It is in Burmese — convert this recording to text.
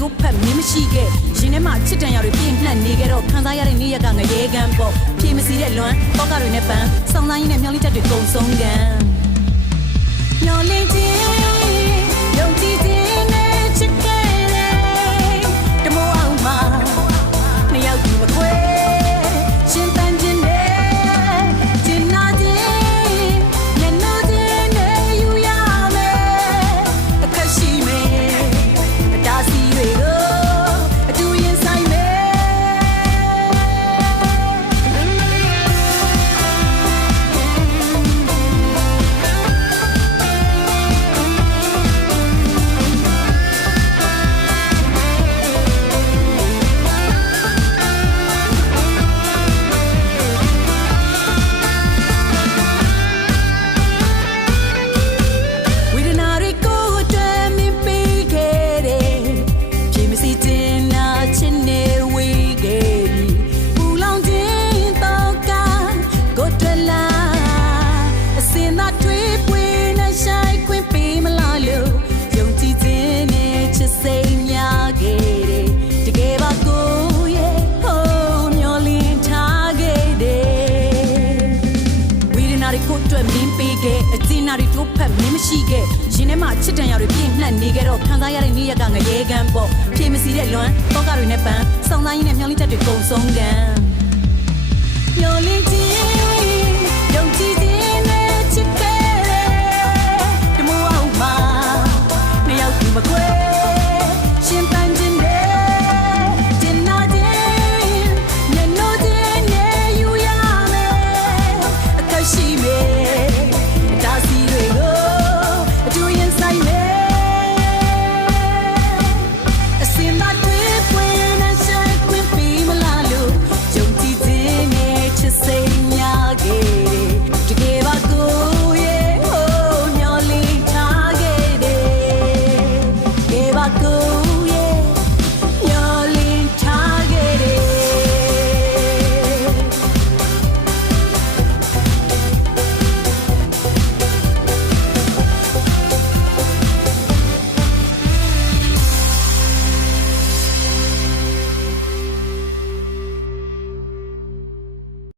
တို့ဖက်မင်းမရှိခဲ့ရင်ထဲမှာချစ်တန်ရောက်တွေပြင်းနှက်နေကြတော့ခံစားရတဲ့နေ့ရက်ကငရေကန်းပေါ့ဖြေမစီတဲ့လွမ်းပေါက်ကတွေနဲ့ပန်းစောင်းသားရင်းနဲ့မျောလိတက်တွေကုန်ဆုံးကန်မျောလင်းခြင်းယုံကြည်ခြင်းနဲ့ချစ်ခဲ့တယ်တမိုးအောင်မှာနှစ်ယောက်ဒီမခွဲရှင်ပန်းခြင်းနဲ့ကျင်နာခြင်းမျက်နှာခြင်းနဲ့ယူရမယ်အခက်ရှိမယ်အတားဆီးတွေကိုအတူရင်ဆိုင်မယ်အကျဉ်းနာတွေတို့ဖက်မင်းမရှိခဲ့ရင်ထဲမှာချစ်တန်ရောက်တွေပြင်းနှက်နေကြတော့ခံစားရတဲ့နေ့ရက်ကငရေကန်းပေါ့ဖြေမစီတဲ့လွမ်းပေါက်ကတွေနဲ့ပန်းစောင်းသားရင်းနဲ့မျောလိတက်တွေကုန်ဆုံးကန်မျောလင်းခြင်းယုံကြည်ခြင်းနဲ့ချစ်ခဲ့တယ်တမိုးအောင်မှာနှစ်ယောက်ဒီမခွဲရှင်ပန်းခြင်းနဲ့ကျင်နာခြင်းမျက်နှာခြင်းနဲ့ယူရမယ်အခက်ရှိမယ်Go